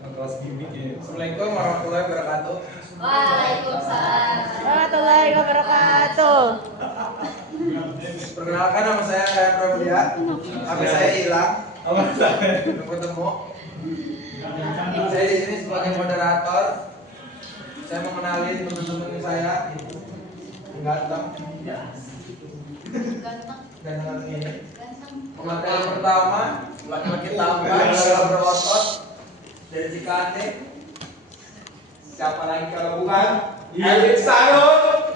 Kelas gimmick ya. Assalamualaikum warahmatullahi wabarakatuh. Waalaikumsalam Warahmatullahi wabarakatuh. Perkenalkan, nama saya Ryan Pramudia. HP saya hilang. Belum ketemu. Saya di sini sebagai moderator. Saya mau kenalin teman-teman saya. Ganteng. Ganteng ini. Pemateri pertama, laki-laki tampan, adalah berotot dari Cikande. Siapa lagi kalau bukan Elit Sarung?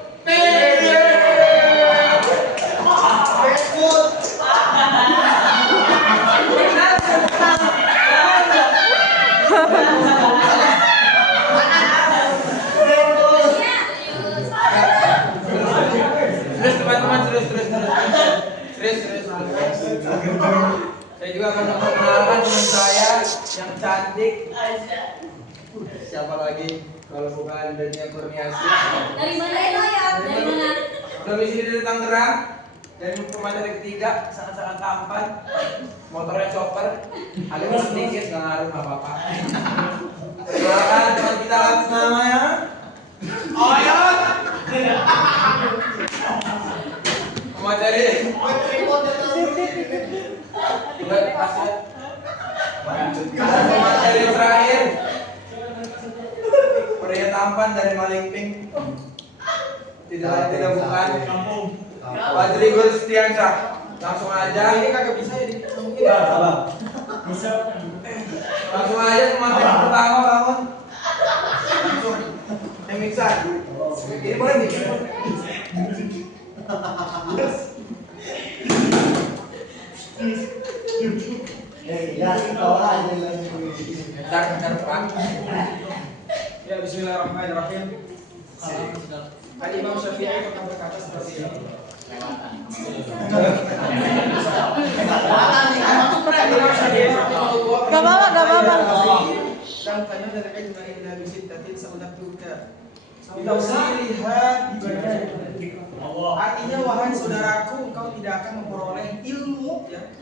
Terus teman-teman, terus. Saya juga akan memperkenalkan teman saya yang cantik. Siapa lagi kalau bukan Dania Kurniasi? Dari mana itu ya? Dari mana? Domisili dari Tangerang. Dan pemateri ketiga sangat-sangat tampan. Motornya chopper. Agak sedikit nggak ngaruh, nggak apa-apa. Silakan teman kita atas namanya. Oyot. Pemateri. Pemateri terakhir. Pria tampan dari Malingping. Tidak bukan Fadri Gustiansyah. Langsung aja. Ini kagak bisa ya mungkin. Bisa. Langsung aja pemateri pertama bangun. Langsung. Mixan. Ini boleh nih. Ya, bismillahirrahmanirrahim. Al-Imam Syafi'i pernah berkata seperti ini. Gak apa-apa. Dan tanya dari ilmu illa bi sittatin saunatuka. Bitafsiriha artinya, wahai saudaraku, engkau tidak akan memperoleh ilmu ya,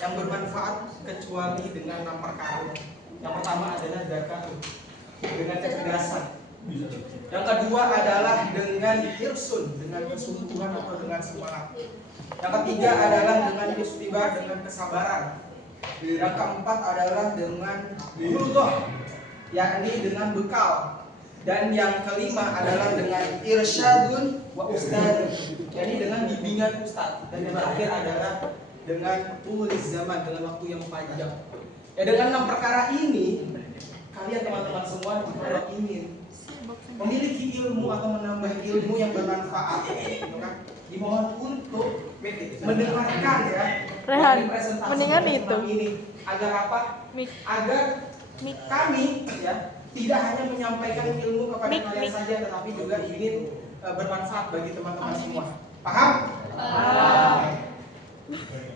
yang bermanfaat kecuali dengan 6 perkara. Yang pertama adalah zakat, dengan kecerdasan. Yang kedua adalah dengan hirsun, dengan kesungguhan atau dengan semangat. Yang ketiga adalah dengan istibar, dengan kesabaran. Yang keempat adalah dengan nurut, yakni dengan bekal. Dan yang kelima adalah dengan irsyadun wa ustadun, yakni dengan bimbingan ustaz. Dan yang terakhir adalah dengan tulis zaman, dengan waktu yang panjang. Ya, dengan 6 perkara ini, kalian teman-teman semua kalau ingin memiliki ilmu atau menambah ilmu yang bermanfaat, gitu kan, dimohon untuk mendengarkan ya Rehan, presentasi mendingan itu. ini agar apa? Agar kami ya tidak hanya menyampaikan ilmu kepada kalian saja, tetapi juga ingin bermanfaat bagi teman-teman semua. Paham?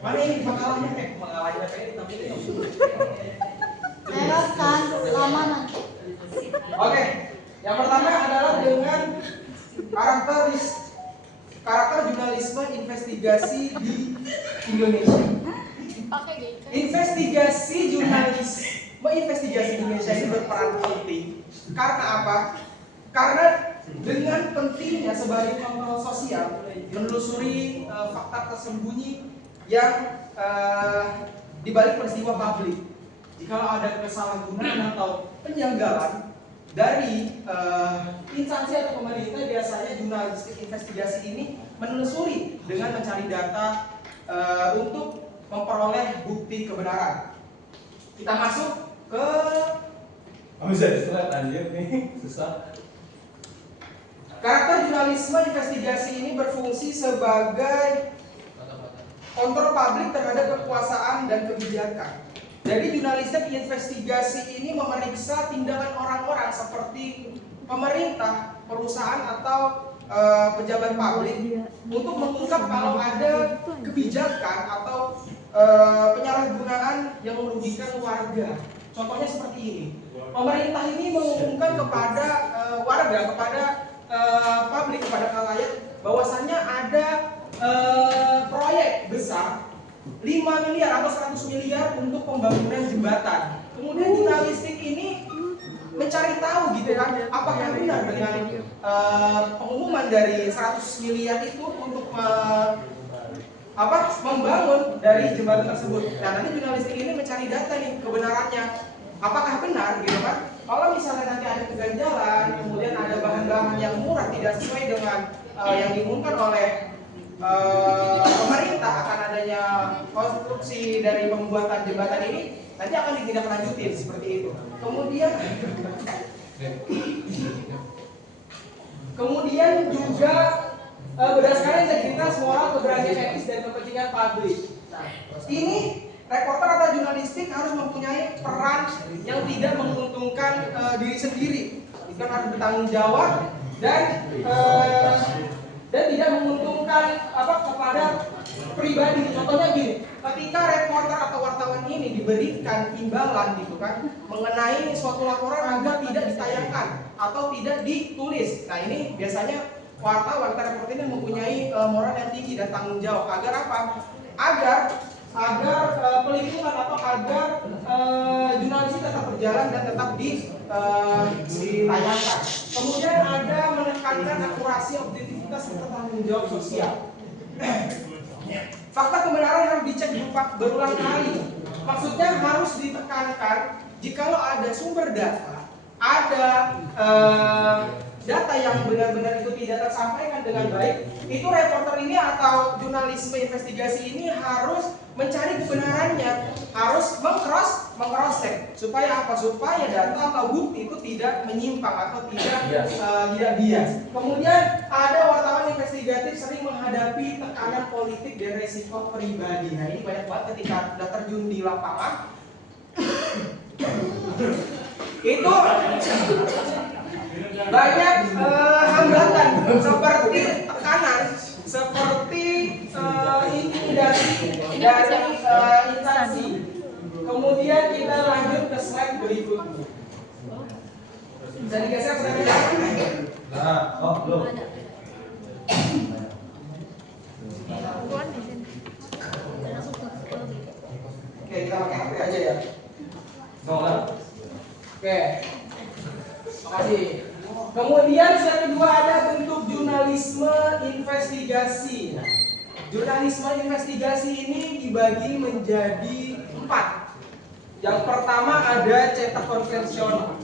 Mana ini pengalamannya? Pengalamannya kayak tapi ini. Teruskan lama nanti. Oke, yang pertama adalah dengan karakter jurnalisme investigasi di Indonesia. Investigasi di Indonesia ini berperan penting. Karena apa? Karena dengan pentingnya sebagai kontrol sosial, menelusuri fakta tersembunyi yang di balik peristiwa publik. Jikalau ada kesalahgunaan atau penjanggalan dari instansi atau pemerintah, biasanya jurnalistik investigasi ini menelusuri dengan mencari data untuk memperoleh bukti kebenaran. Kita masuk ke Bisa diselat anjir nih, susah. karakter jurnalisme investigasi ini berfungsi sebagai kontrol publik terhadap kekuasaan dan kebijakan. Jadi jurnalistik investigasi ini memeriksa tindakan orang-orang seperti pemerintah, perusahaan atau pejabat publik untuk mengungkap kalau ada kebijakan atau penyalahgunaan yang merugikan warga. Contohnya seperti ini. Pemerintah ini mengumumkan kepada warga, kepada publik, kepada khalayak bahwasannya ada proyek besar 5 miliar atau 100 miliar untuk pembangunan jembatan. Kemudian jurnalistik ini pengumuman dari 100 miliar itu untuk membangun dari jembatan tersebut. Nah, nanti jurnalistik ini mencari data nih kebenarannya. Apakah benar gitu kan? Kalau misalnya nanti ada keganjalan, kemudian ada bahan-bahan yang murah tidak sesuai dengan yang diumumkan oleh pemerintah akan adanya konstruksi dari pembuatan jembatan ini, nanti akan ditindaklanjutin seperti itu. Kemudian juga berdasarkan integritas moral, keberanian etis dan kepentingan publik. Nah, ini reporter atau jurnalistik harus mempunyai peran yang tidak menguntungkan diri sendiri, kan harus bertanggung jawab dan tidak menguntungkan kepada pribadi. Contohnya gini, ketika reporter atau wartawan ini diberikan imbalan gitu kan mengenai suatu laporan agar tidak ditayangkan atau tidak ditulis. Nah, ini biasanya wartawan atau reporter ini mempunyai moral yang tinggi dan tanggung jawab agar apa? Agar pelindungan atau agar jurnalistik tetap berjalan dan tetap ditayangkan. Kemudian ada menekankan akurasi, objektivitas serta tanggung jawab sosial. Fakta kebenaran harus dicek berulang kali. Maksudnya harus ditekankan jikalau ada sumber data, ada data yang benar-benar itu tidak tersampaikan dengan baik, itu reporter ini atau jurnalisme investigasi ini harus mencari kebenarannya, harus meng-cross check supaya apa? Supaya data atau bukti itu tidak menyimpang atau tidak bias. Kemudian ada wartawan investigatif sering menghadapi tekanan politik dan resiko pribadi. Nah, ini banyak banget ketika sudah terjun di lapangan. Itu banyak hambatan seperti tekanan, seperti intimidasi dari instansi. Kemudian kita lanjut ke slide berikutnya. Bisa digeser slide-nya? Belum. Oke, kita pakai HP aja ya. Oke. Makasih. Kemudian yang kedua ada bentuk jurnalisme investigasi. Nah, jurnalisme investigasi ini dibagi menjadi 4. Yang pertama ada cetak konvensional.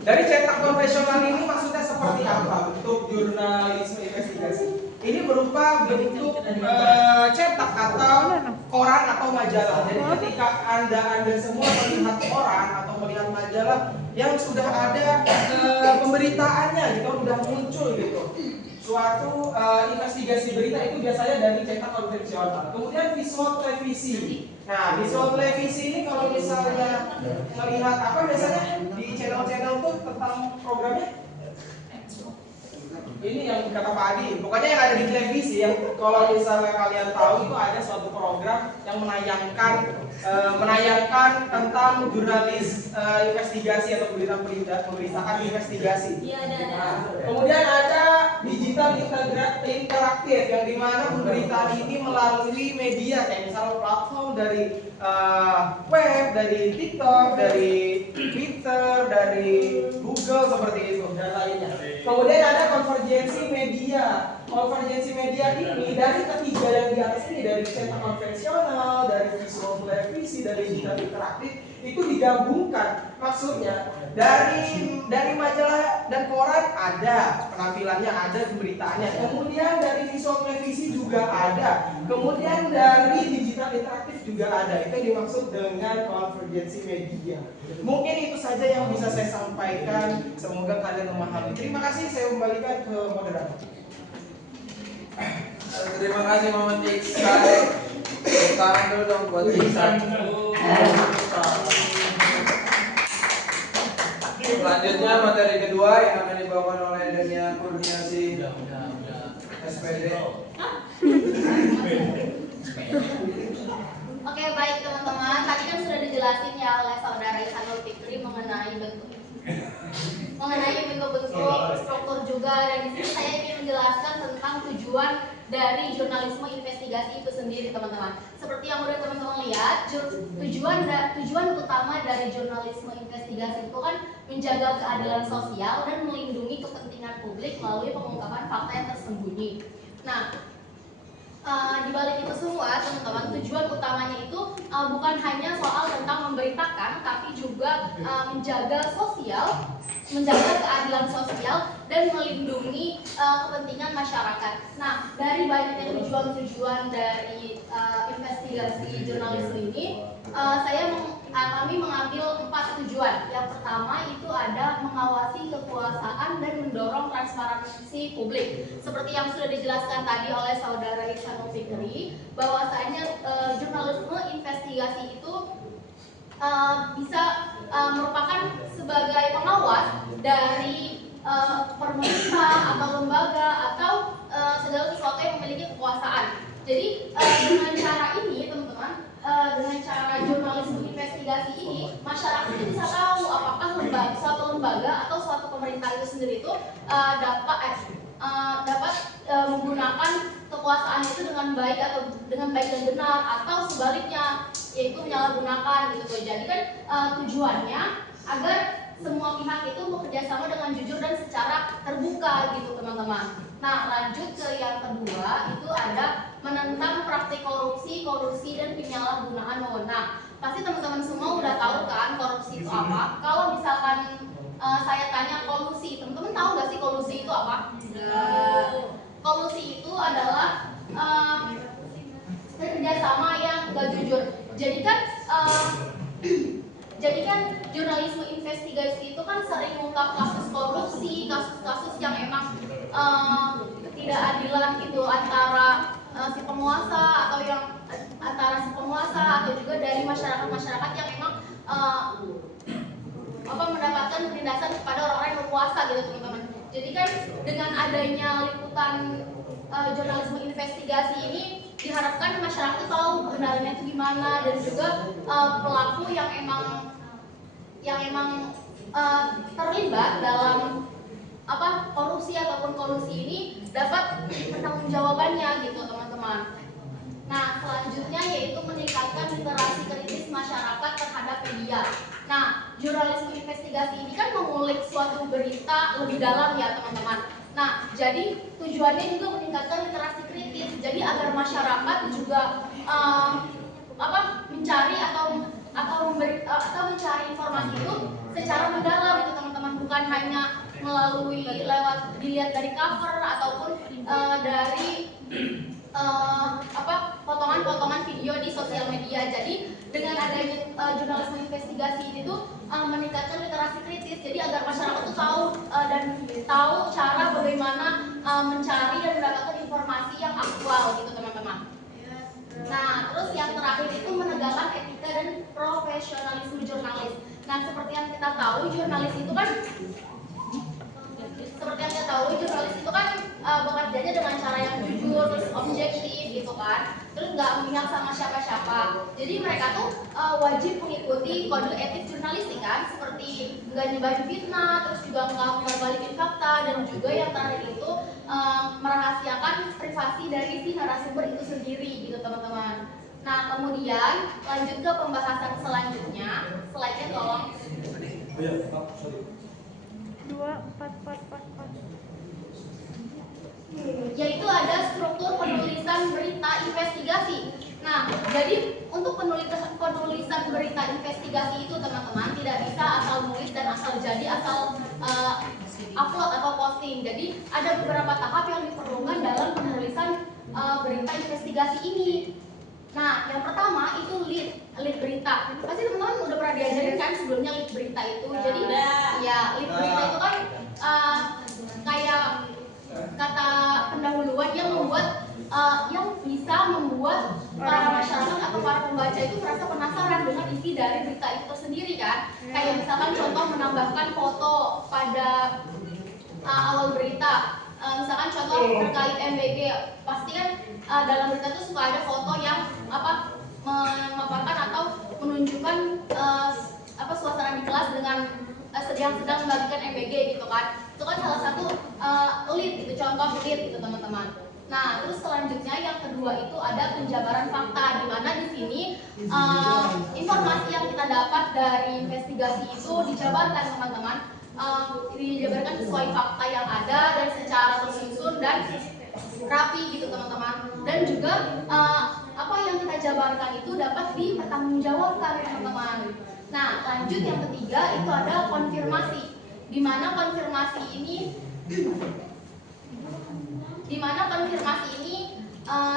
Dari cetak konvensional ini maksudnya seperti apa bentuk jurnalisme investigasi? Ini berupa bentuk cetak atau koran atau majalah. Jadi ketika anda semua melihat koran atau melihat majalah yang sudah ada pemberitaannya gitu, sudah muncul gitu, suatu investigasi berita itu biasanya dari cetak konvensional. Kemudian visual televisi. Nah, visual televisi ini kalau misalnya melihat apa biasanya di channel-channel tuh tentang programnya ini yang kata Pak Adi, pokoknya yang ada di televisi yang kalau misalnya kalian tahu itu ada suatu program yang menayangkan tentang jurnalis investigasi atau pemberitaan investigasi. Iya, ada. Nah, kemudian ada digital interaktif yang dimana pemberitaan ini melalui media kayak misalnya platform dari web, dari TikTok, dari Twitter, dari Google seperti itu dan lainnya. Kemudian ada konvergensi media. Konvergensi media ini dari ketiga yang di atas ini, dari cetak konvensional, dari visual televisi, dari digital interaktif itu digabungkan. Maksudnya dari majalah dan koran ada penampilannya, ada pemberitaannya. Kemudian dari visual televisi juga ada. Kemudian dari digital interaktif juga ada. Itu yang dimaksud dengan konvergensi media. Mungkin itu saja yang bisa saya sampaikan. Semoga kalian memahami. Terima kasih. Saya kembalikan ke moderator. Terima kasih Muhammad Iksan. Tangan dulu dong buat Iksan. Selanjutnya materi kedua yang akan dibawakan oleh Dania Kurniasi SPD. Oke, baik teman-teman. Tadi kan sudah dijelasin ya oleh saudara Ihsanul Fikri mengenai bentuk struktur juga, dan di sini saya ingin menjelaskan tentang tujuan dari jurnalisme investigasi itu sendiri teman-teman. Seperti yang udah teman-teman lihat, tujuan utama dari jurnalisme investigasi itu kan menjaga keadilan sosial dan melindungi kepentingan publik melalui pengungkapan fakta yang tersembunyi. Nah, di balik itu semua teman-teman, tujuan utamanya itu bukan hanya soal tentang memberitakan, tapi juga menjaga keadilan sosial dan melindungi kepentingan masyarakat. Nah, dari banyaknya tujuan-tujuan dari investigasi jurnalisme ini, kami mengambil 4 tujuan. Yang pertama itu ada mengawasi kekuasaan dan mendorong transparansi publik. Seperti yang sudah dijelaskan tadi oleh saudara Ihsanul Fikri, bahwasanya jurnalisme investigasi itu bisa merupakan sebagai pengawas dari pemerintah atau lembaga atau segala sesuatu yang memiliki kekuasaan. Jadi dengan cara ini teman-teman, dengan cara jurnalisme investigasi ini, masyarakat itu bisa tahu apakah suatu lembaga atau suatu pemerintah itu sendiri itu dapat menggunakan kekuasaan itu dengan baik dan benar, atau sebaliknya yaitu menyalahgunakan gitu. Jadi kan tujuannya agar semua pihak itu bekerjasama dengan jujur dan secara terbuka gitu teman-teman. Nah, lanjut ke yang kedua, itu ada menentang praktik korupsi, kolusi, dan penyalahgunaan wewenang. Pasti teman-teman semua udah tahu kan korupsi itu apa. Kalau misalkan saya tanya kolusi, teman-teman tahu nggak sih kolusi itu apa? Kolusi itu adalah kerjasama yang gak jujur. Jadi kan jurnalisme investigasi itu kan sering mengungkap kasus korupsi, kasus-kasus yang emang tidak adilan gitu antara si penguasa atau juga dari masyarakat yang emang mendapatkan penindasan kepada orang-orang yang berkuasa gitu teman-teman. Jadi kan dengan adanya liputan jurnalisme investigasi ini diharapkan masyarakat tahu kebenarannya itu gimana, dan juga pelaku yang emang terlibat dalam korupsi ataupun kolusi ini dapat pertanggungjawabannya gitu teman-teman. Nah, selanjutnya yaitu meningkatkan literasi kritis masyarakat terhadap media. Nah, jurnalisme investigasi ini kan mengulik suatu berita lebih dalam ya teman-teman. Nah, jadi tujuannya juga meningkatkan literasi kritis. Jadi agar masyarakat juga mencari atau mencari informasi itu secara mendalam gitu teman-teman, bukan hanya lewat dilihat dari cover ataupun dari potongan-potongan video di sosial media. Jadi dengan adanya jurnalisme investigasi ini tuh meningkatkan literasi kritis. Jadi agar masyarakat tuh tahu cara bagaimana mencari dan mendapatkan informasi yang aktual gitu teman-teman. Nah, terus yang terakhir itu menegakkan etika dan profesionalisme jurnalis. Nah, seperti yang kita tahu jurnalis itu kan bekerjanya dengan cara yang jujur, terus objektif gitu kan, terus nggak memihak sama siapa-siapa. Jadi mereka tuh wajib mengikuti kode etik jurnalistik kan, seperti nggak nyebarin fitnah, terus juga nggak membalikin fakta, dan juga yang terakhir itu merahasiakan privasi dari si narasumber itu sendiri gitu teman-teman. Nah, kemudian lanjut ke pembahasan selanjutnya. Slide-nya tolong. 2, 4. Yaitu ada struktur penulisan berita investigasi. Nah, jadi untuk penulisan berita investigasi itu teman-teman tidak bisa asal nulis dan asal upload atau posting. Jadi ada beberapa tahap yang diperlukan dalam penulisan berita investigasi ini. Nah, yang pertama itu lead berita. Pasti teman-teman udah pernah diajarin kan sebelumnya lead berita itu. Jadi ya lead berita itu kan kayak kata pendahuluan yang bisa membuat para masyarakat atau para pembaca itu merasa penasaran dengan isi dari berita itu sendiri kan. Kayak misalkan contoh menambahkan foto pada awal berita. Misalkan contoh terkait MBG, pasti kan dalam berita itu suka ada foto yang memaparkan atau menunjukkan suasana di kelas dengan sedang membagikan MBG gitu kan. Itu kan salah satu lead gitu, contoh lead gitu teman-teman. Nah, terus selanjutnya yang kedua itu ada penjabaran fakta, di mana di sini informasi yang kita dapat dari investigasi itu dijabarkan teman-teman, dijabarkan sesuai fakta yang ada dan secara tersusun dan rapi gitu teman-teman. Dan juga apa yang kita jabarkan itu dapat dipertanggungjawabkan teman-teman. Nah, lanjut yang ketiga itu ada konfirmasi, di mana konfirmasi ini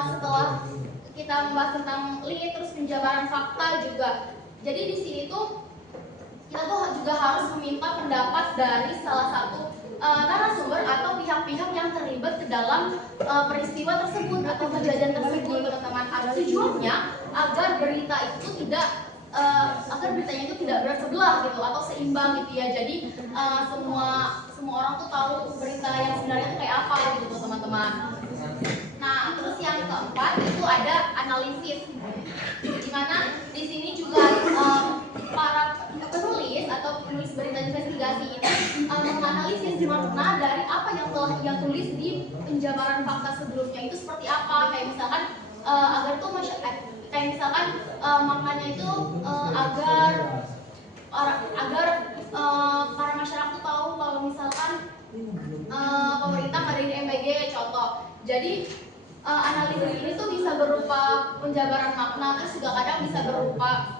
setelah kita membahas tentang lead terus penjabaran fakta juga. Jadi di sini tuh kita tuh juga harus meminta pendapat dari salah satu narasumber atau pihak-pihak yang terlibat ke dalam peristiwa tersebut atau kejadian tersebut teman-teman. Tujuannya agar berita itu tidak agar beritanya itu tidak berat sebelah gitu atau seimbang gitu ya. Jadi semua orang tuh tahu berita yang sebenarnya itu kayak apa gitu teman-teman. Nah, terus yang keempat itu ada analisis, di mana di sini juga para penulis atau penulis berita investigasi ini menganalisis makna dari apa yang telah ia tulis di penjabaran fakta sebelumnya itu seperti apa. Kayak misalkan agar tuh kayak misalkan maknanya itu agar para masyarakat tahu kalau misalkan pemerintah ngadain MBG contoh. Jadi analisis ini tuh bisa berupa penjabaran makna, terus juga kadang bisa berupa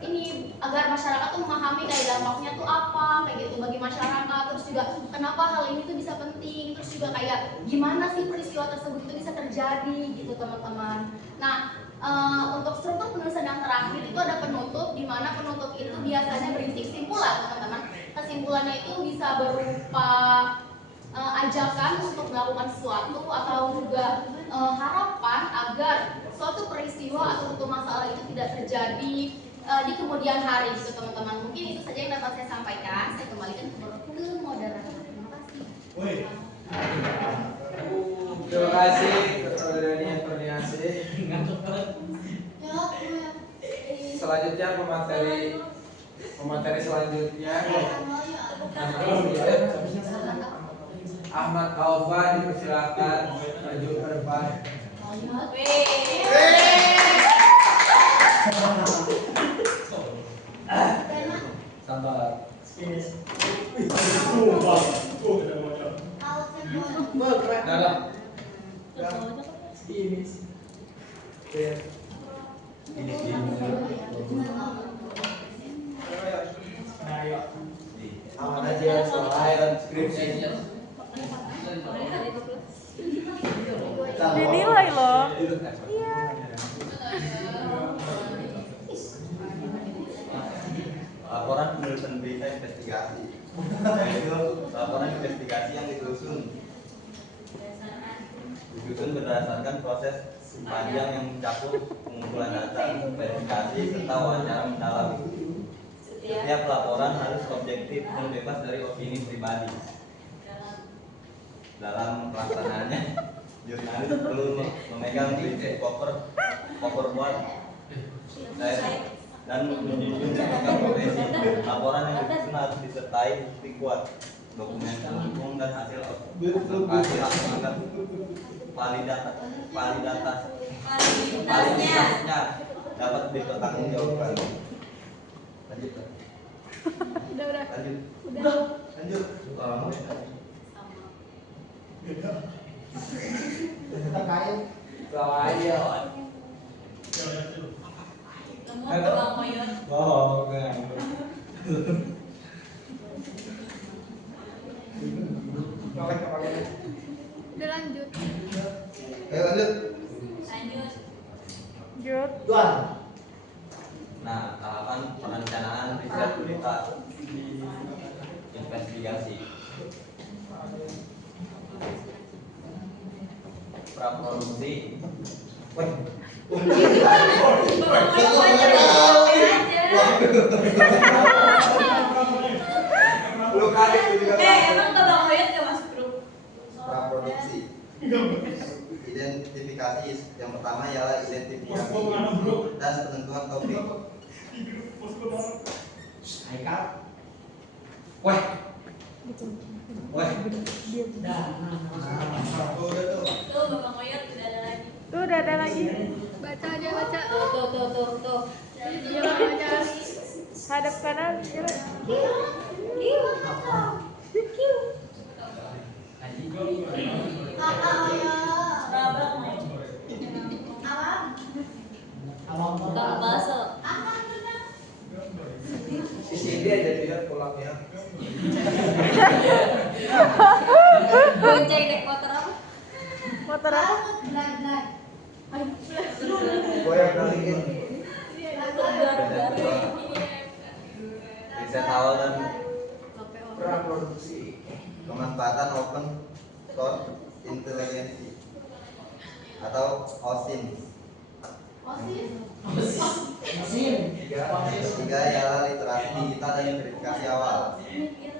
ini agar masyarakat tuh memahami kayak dampaknya tuh apa kayak gitu bagi masyarakat, terus juga kenapa hal ini tuh bisa penting, terus juga kayak gimana sih peristiwa tersebut itu bisa terjadi gitu teman-teman. Nah, untuk struktur penulisan yang terakhir itu ada penutup, di mana penutup itu biasanya berisi kesimpulan teman-teman. Kesimpulannya itu bisa berupa ajakan untuk melakukan sesuatu atau juga harapan agar suatu peristiwa atau suatu masalah itu tidak terjadi di kemudian hari gitu teman-teman. Mungkin itu saja yang dapat saya sampaikan. Saya kembalikan ke moderator. Terima kasih. Terima kasih kepada yang koordinasi. Selanjutnya pemateri selanjutnya Ahmad Alfa, dipersilakan maju ke depan. Sabar. Dalam. Aman aja soal skripsi. Dinilai loh. Iya. Laporan penulisan berita investigasi, yaitu laporan investigasi yang disusun berdasarkan proses panjang yang mencakup pengumpulan data, verifikasi, serta wawancara mendalam. Setiap laporan harus objektif dan bebas dari opini pribadi. Dalam pelaksanaannya, jurnalis perlu memegang prinsip PowerPoint dan menjunjung etika profesi. Laporan yang disusun harus disertai bukti kuat, dokumen pendukung dan hasil observasi validitasnya dapat dipertanggungjawabkan. Lanjut. Udah. Lanjut. Oh, enggak. Udah lanjut. Lanjut. Tuan. Nah, tahapan perencanaan riset berita investigasi. Praproduksi. Lu kali itu juga. Emang Babang Oyot gak masuk grup? Praproduksi. Identifikasi. Yang pertama ialah identifikasi dan penentuan topik. Haikal. Weh, Wah, Udah tuh. Tuh Bapak Koyot udah ada lagi. Tuh udah ada lagi. Baca aja baca. Tuh. Jangan baca. Hadap kanan. Jalan. Tukang bakso. Sisi dia aja tidak pulangnya. Bonceng naik motor apa? Motor apa? Gue yang balikin. riset awal dan Praproduksi. pemanfaatan open source intelligence atau OSIN. Ketiga ialah literasi digital dan verifikasi awal.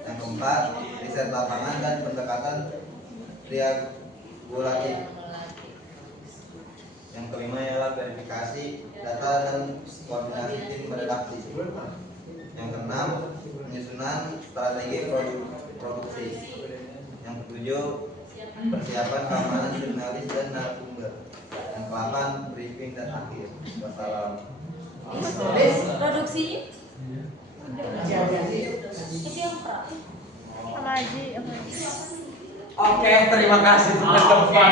Yang keempat, riset lapangan dan pendekatan regulatif. Yang kelima ialah verifikasi data dan koordinasi tim redaksi. Yang keenam, penyusunan strategi produksi. Yang ketujuh, persiapan keamanan jurnalis dan narasumber. Yang kelapan, briefing dan akhir. Wassalam. Produksinya? Itu yang pra. Sama Aji. Oke, terima kasih teman teman.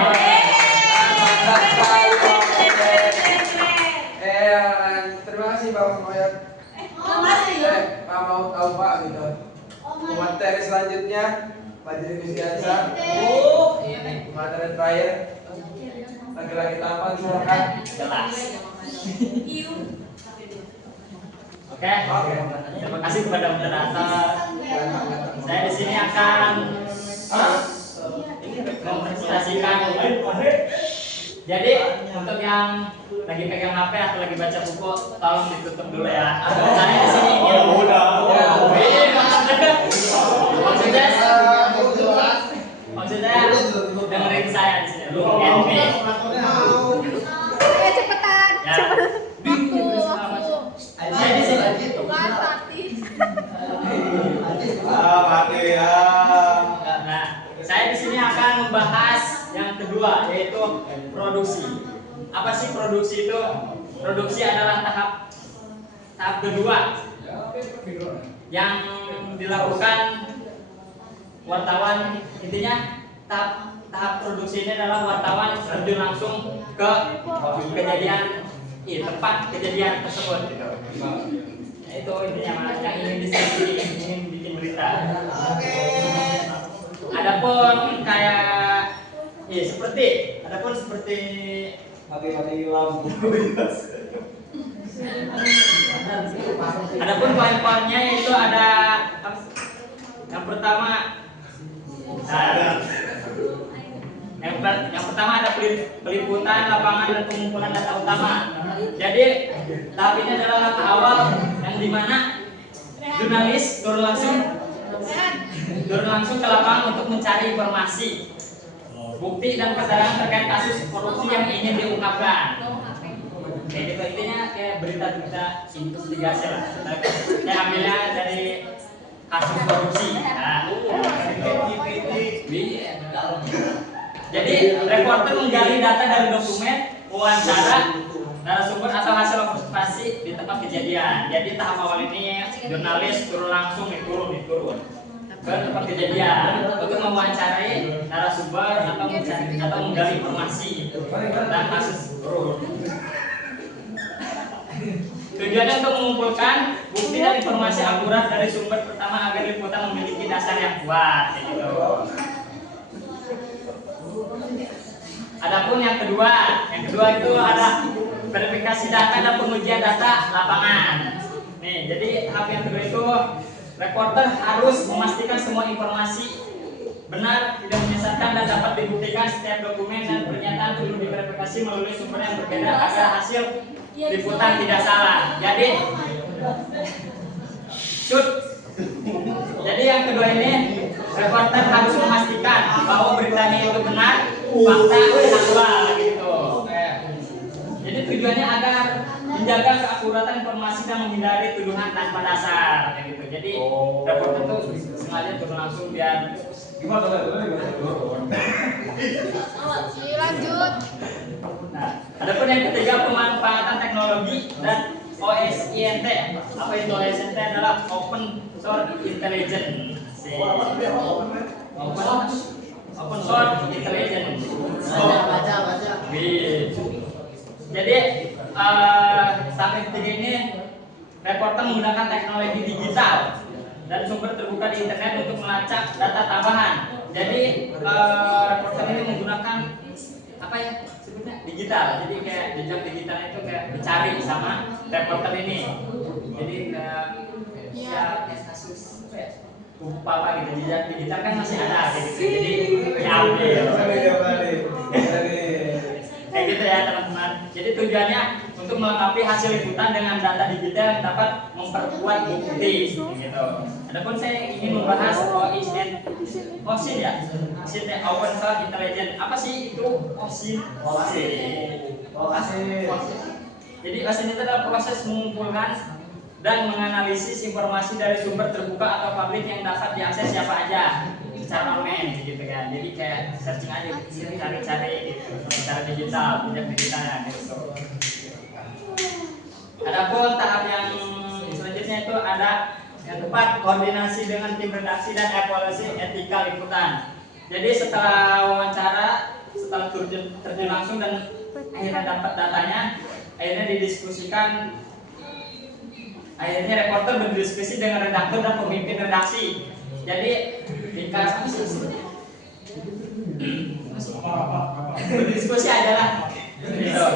Terima kasih Pak Moyat. Pak mau tahu Pak gitu. Materi selanjutnya Majelis Kusiansa. Materi terakhir laki-laki tampan silakan. Jelas. Iu. Oke. Terima kasih kepada moderator. Saya di sini akan mempresentasikan. Jadi untuk yang lagi pegang HP atau lagi baca buku, tolong ditutup dulu ya. Saya di sini ingin maksudnya dengerin saya di sini. Look at me. Cepetan. Ya. Aku. Saya di sini. Bukan artis. Mati ya. Nah, saya di sini akan membahas yang kedua, yaitu produksi. Apa sih produksi itu? Produksi adalah tahap kedua yang dilakukan wartawan. Intinya tahap produksi ini adalah wartawan terjun langsung ke kejadian, tempat kejadian tersebut. Gitu. Nah, itu intinya yang ingin diskusi, ingin bikin berita. Adapun kayak seperti Mati lampu. adapun poin-poinnya itu ada yang pertama. Yang pertama ada peliputan lapangan dan pengumpulan data utama. Jadi tahap ini adalah tahap awal yang dimana jurnalis turun langsung ke lapangan untuk mencari informasi, bukti dan keterangan terkait kasus korupsi yang ingin diungkapkan. Jadi intinya kayak berita-berita investigasi lah. Saya ambilnya dari kasus korupsi. Nah, jadi reporter menggali data dari dokumen, wawancara, narasumber atau hasil observasi di tempat kejadian. Jadi tahap awal ini jurnalis turun langsung turun ke tempat kejadian untuk mewawancarai narasumber atau menggali informasi tentang kasus korupsi. Tujuannya untuk mengumpulkan bukti dan informasi akurat dari sumber pertama agar liputan memiliki dasar yang kuat. Gitu. Adapun yang kedua itu ada verifikasi data dan pengujian data lapangan. Nih, jadi tahap yang kedua itu reporter harus memastikan semua informasi benar, tidak menyesatkan dan dapat dibuktikan. Setiap dokumen dan pernyataan perlu diverifikasi melalui sumber yang berbeda agar hasil liputan tidak salah. Jadi Jadi yang kedua ini reporter harus memastikan bahwa beritanya itu benar, fakta, aktual gitu. Jadi tujuannya agar menjaga keakuratan akuratan informasi dan menghindari tuduhan tanpa dasar kayak gitu. Jadi reporter itu sengaja turun langsung biar Gimana Lanjut. Nah, adapun yang ketiga pemanfaatan teknologi dan OSINT. Apa itu OSINT? Adalah Open Source Intelligence. Open Source Intelligence. Baca. Jadi sampai ketiga ini reporter menggunakan teknologi digital dan sumber terbuka di internet untuk melacak data tambahan. Jadi reporter ini menggunakan apa ya sebutnya digital. Jadi kayak jejak digital itu kayak dicari sama reporter ini. Jadi kayak kayak kasus apa ya? Apa gitu jejak digital kan masih ada gitu. Jadi diambil. Kayak gitu ya teman-teman. Jadi tujuannya untuk melengkapi hasil liputan dengan data digital yang dapat memperkuat bukti gitu. Adapun saya ingin membahas OSINT ya. OSINT Open Source Intelligence. Apa sih itu OSINT? Jadi OSINT itu adalah proses mengumpulkan dan menganalisis informasi dari sumber terbuka atau publik yang dapat diakses siapa aja secara online gitu kan. Jadi kayak searching aja, cari-cari gitu, secara digital, jejak digitalnya gitu. Adapun tahap yang selanjutnya itu ada yang tepat koordinasi dengan tim redaksi dan evaluasi etika liputan. Jadi setelah wawancara, setelah terjun langsung dan akhirnya dapat datanya, akhirnya didiskusikan. Akhirnya reporter berdiskusi dengan redaktur dan pemimpin redaksi. Jadi berdiskusi adalah gitu.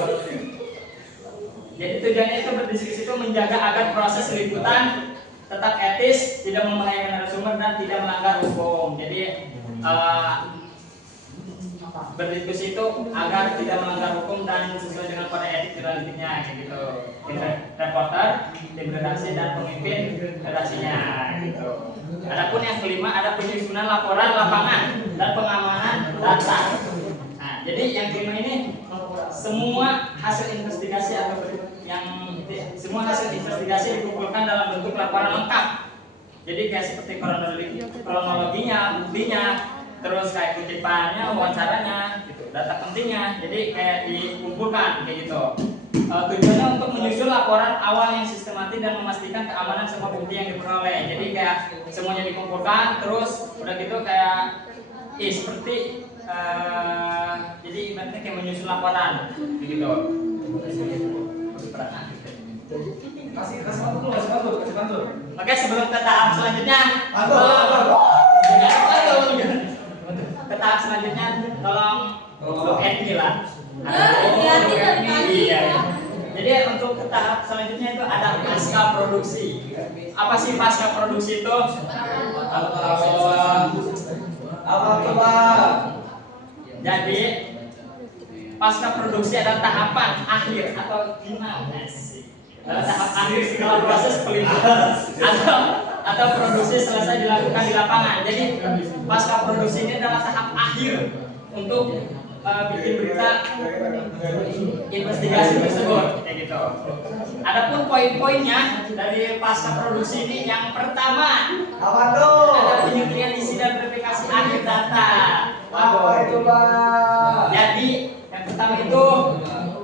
Jadi tujuannya itu berdiskusi itu menjaga agar proses liputan tetap etis, tidak membahayakan narasumber dan tidak melanggar hukum. Jadi berdiskusi itu agar tidak melanggar hukum dan sesuai dengan kode etik jurnalistiknya kayak gitu. Reporter, tim redaksi dan pemimpin redaksinya gitu. Adapun yang kelima ada penyusunan laporan lapangan dan pengamanan data. Nah, jadi yang kelima ini semua hasil investigasi semua hasil investigasi dikumpulkan dalam bentuk laporan lengkap. Jadi kayak seperti kronologinya, buktinya, terus kayak kutipannya, wawancaranya, gitu, data pentingnya. Jadi kayak dikumpulkan kayak gitu. Tujuannya untuk menyusun laporan awal yang sistematis dan memastikan keamanan semua bukti yang diperoleh. Jadi kayak semuanya dikumpulkan, terus udah gitu kayak seperti jadi ibaratnya kayak menyusun laporan, begitu. Kasih bantu. Oke, sebelum ke tahap selanjutnya, ke tahap selanjutnya tolong look at me lah. Iya. Jadi untuk ke tahap selanjutnya itu ada pasca produksi. Apa sih pasca produksi itu? Apa coba? Jadi pasca produksi adalah tahapan akhir atau final tahap akhir setelah proses peliputan atau produksi selesai dilakukan di lapangan. Jadi pasca produksi ini adalah tahap akhir untuk bikin berita investigasi tersebut kayak gitu. Adapun poin-poinnya dari pasca produksi ini yang pertama Apa tuh? ada penyucian isi dan verifikasi akhir data. Apa itu, Bang? Jadi yang pertama itu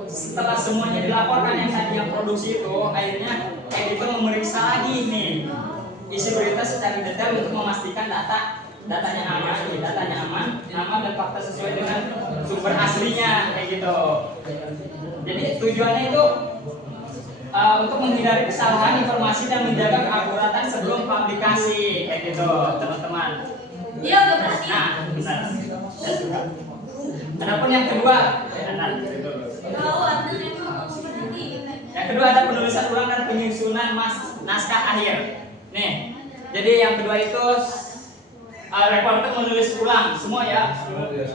setelah semuanya dilaporkan yang tadi yang produksi itu, akhirnya editor memeriksa lagi nih isi berita secara detail untuk memastikan datanya aman dan fakta sesuai dengan sumber aslinya kayak gitu. Jadi tujuannya itu untuk menghindari kesalahan informasi dan menjaga keakuratan sebelum publikasi kayak gitu, teman-teman. Dia udah berani. Nah, benar. Adapun yang kedua, yang kedua ada penulisan ulang dan penyusunan naskah akhir. Nih, jadi yang kedua itu reporter menulis ulang semua ya,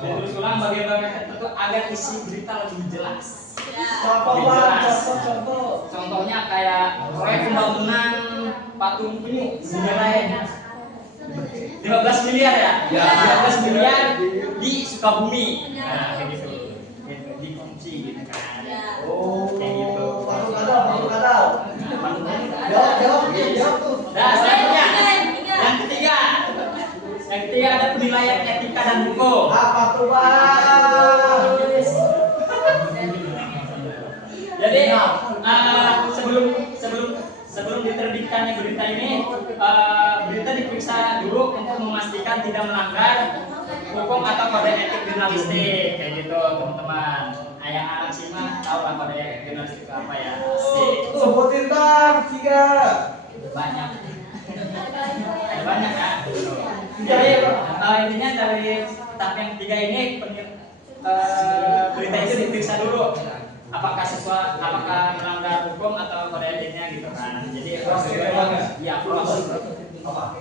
menulis ulang bagian-bagian tertentu agar isi berita lebih jelas. Contohnya kayak proyek pembangunan patung penyu senilai 15 miliar ya? 15 miliar di Sukabumi. Nah, kayak gitu. Di Kunci gitu kan. Kayak gitu. Masuk kadal. Jawab tuh. Nah, selanjutnya yang ketiga ada penilaian etika dan hukum. Apa tuh, Bang? Jadi sebelum diterbitkannya berita ini, berita diperiksa dulu untuk memastikan tidak melanggar hukum atau kode etik jurnalistik kayak gitu, teman-teman. Nah, yang anak simak tahu lah kode etik jurnalistik itu apa ya? Asik. Sebutin dong, 3. Banyak. Ada banyak ya. Jadi intinya dari tahap yang ketiga ini berita itu diperiksa dulu apakah melanggar hukum atau kode etiknya gitu kan. Jadi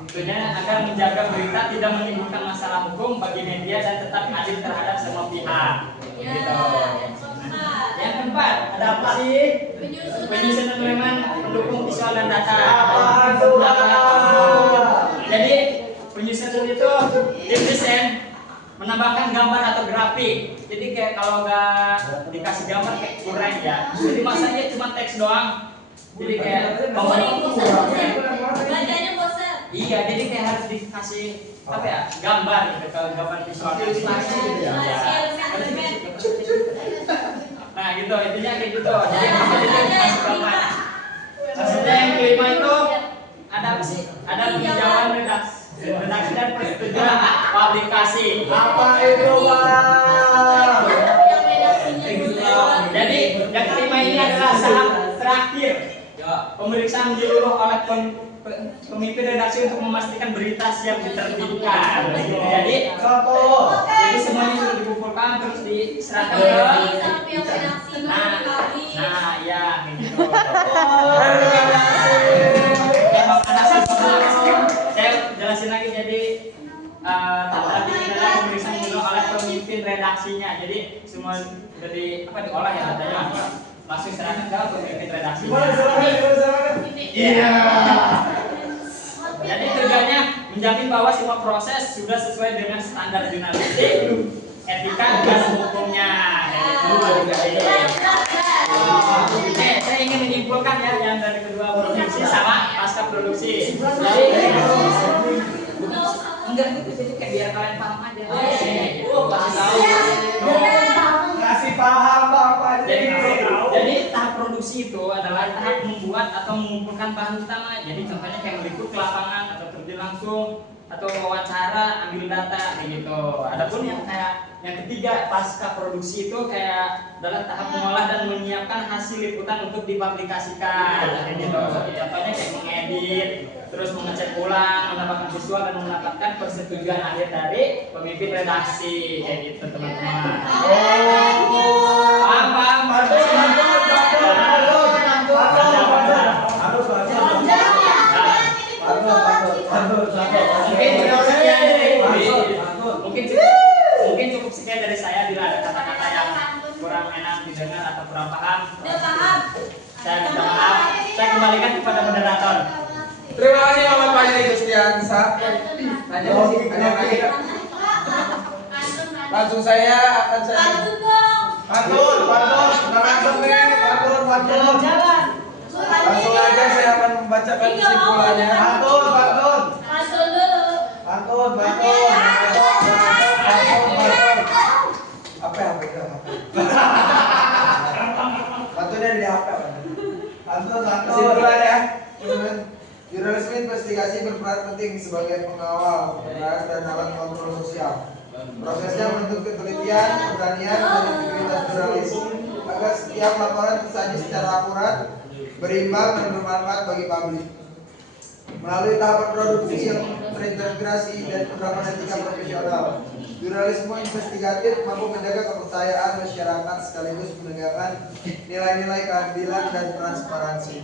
tujuannya agar menjaga berita tidak menimbulkan masalah hukum bagi media dan tetap adil terhadap semua pihak. Gitu. Yang keempat ada apa sih? Penyusunan elemen pendukung visual dan data. Jadi penyusunan itu tim desain menambahkan gambar atau grafik. Jadi kayak kalau nggak dikasih gambar kayak kurang ya. Jadi masanya cuma teks doang. Jadi kayak Bacanya bosan. iya, jadi kayak harus dikasih apa ya, gambar gitu, kalau gambar visual. Nah gitu, intinya kayak gitu. Jadi dikasih gambar. Maksudnya yang kelima itu ada apa sih? Ada penjauhan redaksi dan persetujuan publikasi. Apa itu, Bang? Jadi yang kelima ini adalah tahap terakhir, pemeriksaan menyeluruh oleh pemimpin redaksi untuk memastikan berita siap diterbitkan. Jadi semuanya sudah dikumpulkan terus diserahkan ke ya gitu. Saya jelasin lagi. Jadi tahap ini adalah pemeriksaan menyeluruh oleh pemimpin redaksinya. Jadi semua sudah diolah ya datanya, langsung serahkan ke pemimpin redaksi. Iya. Jadi tujuannya menjamin bahwa semua proses sudah sesuai dengan standar jurnalistik, etika dan hukumnya. Oke, saya ingin menyimpulkan ya yang dari kedua produksi sama pasca produksi. Jadi enggak gitu, jadi kayak biar kalian paham aja. Kasih paham Bapak. Jadi tahap produksi itu adalah tahap membuat atau mengumpulkan bahan utama. Jadi contohnya kayak meliput ke lapangan atau terjun langsung atau wawancara, ambil data kayak gitu. Adapun yang kayak yang ketiga pasca produksi itu kayak adalah tahap mengolah dan menyiapkan hasil liputan untuk dipublikasikan kayak gitu. Contohnya kayak mengedit, terus mengecek ulang, menambahkan visual dan mendapatkan persetujuan akhir dari pemimpin redaksi kayak gitu, teman-teman. Paham? Mungkin cukup sekian dari saya. Bila ada kata-kata yang kurang enak didengar atau kurang paham, saya minta maaf. Saya kembalikan kepada moderator. Terima kasih Bapak Fajri Gustiansa. Ada lagi? Langsung saya akan pantun. Langsung aja saya akan membacakan kesimpulannya. Pantun. Apa ya? Pantunnya di HP. Kesimpulan ya. Jurnalisme investigasi berperan penting sebagai pengawal, pemberantas dan alat kontrol sosial. Prosesnya menuntut ketelitian, keberanian, dan integritas jurnalis agar setiap laporan tersaji secara akurat, berimbang dan bermanfaat bagi publik. Melalui tahapan produksi yang terintegrasi dan penerapan etika profesional, jurnalisme investigatif mampu menjaga kepercayaan masyarakat sekaligus menegakkan nilai-nilai keadilan dan transparansi.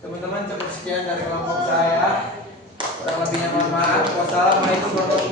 Teman-teman, cukup sekian dari kelompok saya. Kurang lebihnya mohon maaf. Wassalamualaikum warahmatullahi wabarakatuh.